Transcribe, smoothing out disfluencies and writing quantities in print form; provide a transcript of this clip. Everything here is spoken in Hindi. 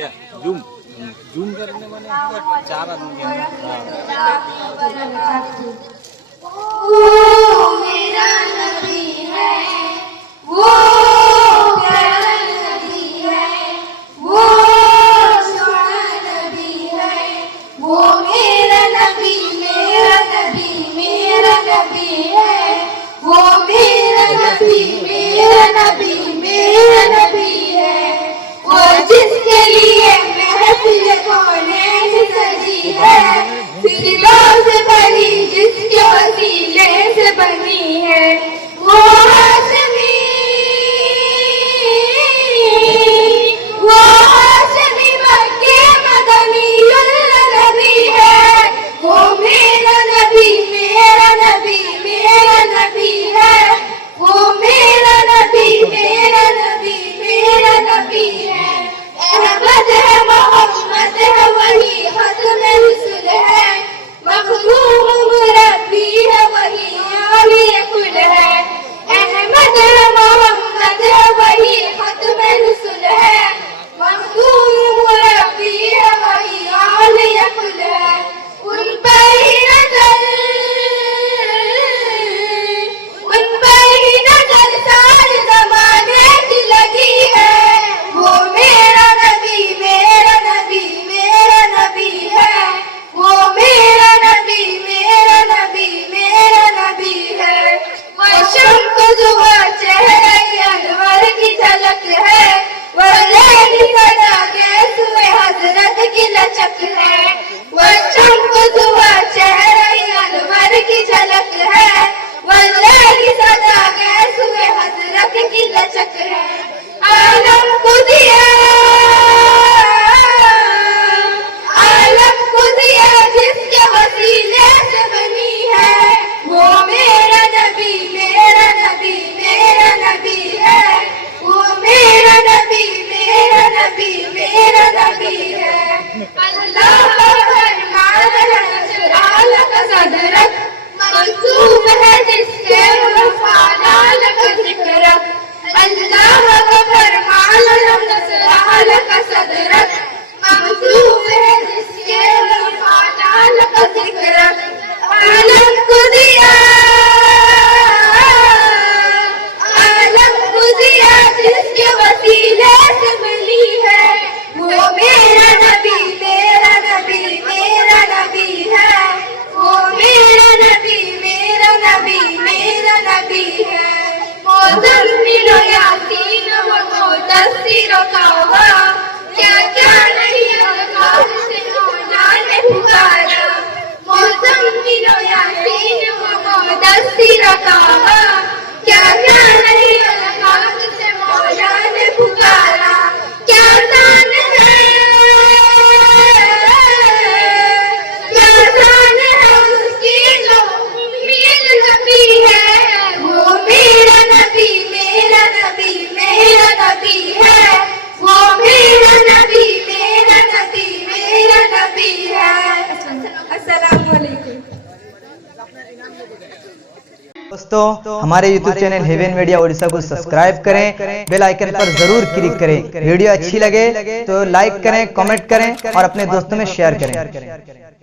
क्या जूम जूम करने माने 4 आदमी हैं। वो मेरा नबी है, वो प्यारा नबी है, वो सोना नबी है, वो मेरा नबी मेरा नबी मेरा नबी है, वो मेरा नबी मेरा नबी मेरा नबी है, वो जिसके लिए महफिल कौनैन सजी है, फिरों से भरी जिसके वसीले से बनी है, वो हाशमी, वो हाशमी मक्के मदनीयुल नबी है, वो मेरा नबी मेरा नबी मेरा नबी है, वो मेरा नबी मेरा नबी मेरा नबी है। अहमद है मोहम्मद है वही खत्म रसूल है, मखदूम मुरब्बी है वही आली कुल है। अहमद है मोहम्मद है वही खत्म रसूल है, मखदूम मुरब्बी है वही आली कुल है। उन पर ही नजर, उन पर ही नजर सारे जमाने की लगी है, वो मेरा नबी मेरा नबी मेरा नबी है, वो मेरा नबी मेरा नबी मेरा नबी है। वो शम्स जुआ चेहरे अनवर की झलक है, वो लैली सदा के सुए हजरत की लचक है, वो शम्स जुआ चेहरे अनवर की झलक है, वो लैली सदा के सुए हजरत की लचक है। आलम को दिया, आलम को दिया जिसके वसीले से बनी है, वो मेरा नबी मेरा नबी मेरा नबी है, वो मेरा नबी मेरा नबी मेरा नबी है। अल्लाह का फरमान है सुराल का सदरक, मंसूब है जिसके वफादार का जिक्र। अल्लाह का फरमान है सुराल का सदरक, मंसूब है जिसके वफादार का जिक्र। आलम को दिया, आलम को दिया जिसके वसीले से मिली है, वो मेरा नबी मेरा नबी मेरा नबी है, वो मेरा नबी मेरा नबी मेरा नबी है। मुज़म्मिल यासीन व मुदस्सिर कौमा, क्या क्या नहीं अल्लाह से मौला ने पुकारा। मुज़म्मिल यासीन व मुदस्सिर कौमा, क्या क्या नहीं अल्लाह से मौला ने पुकारा। क्या शान है, क्या शान है उसकी जो उम्मीद नबी है, वो मेरा नबी मेरा नबी मेरा नबी है, वो मेरा नबी मेरा नबी मेरा नबी है। अस्सलाम वालेकुम। दोस्तों हमारे YouTube channel heaven media Odisha को सब्सक्राइब करें, बेल आइकन पर जरूर क्लिक करें। वीडियो अच्छी लगे तो लाइक करें, कमेंट करें और अपने दोस्तों में शेयर करें।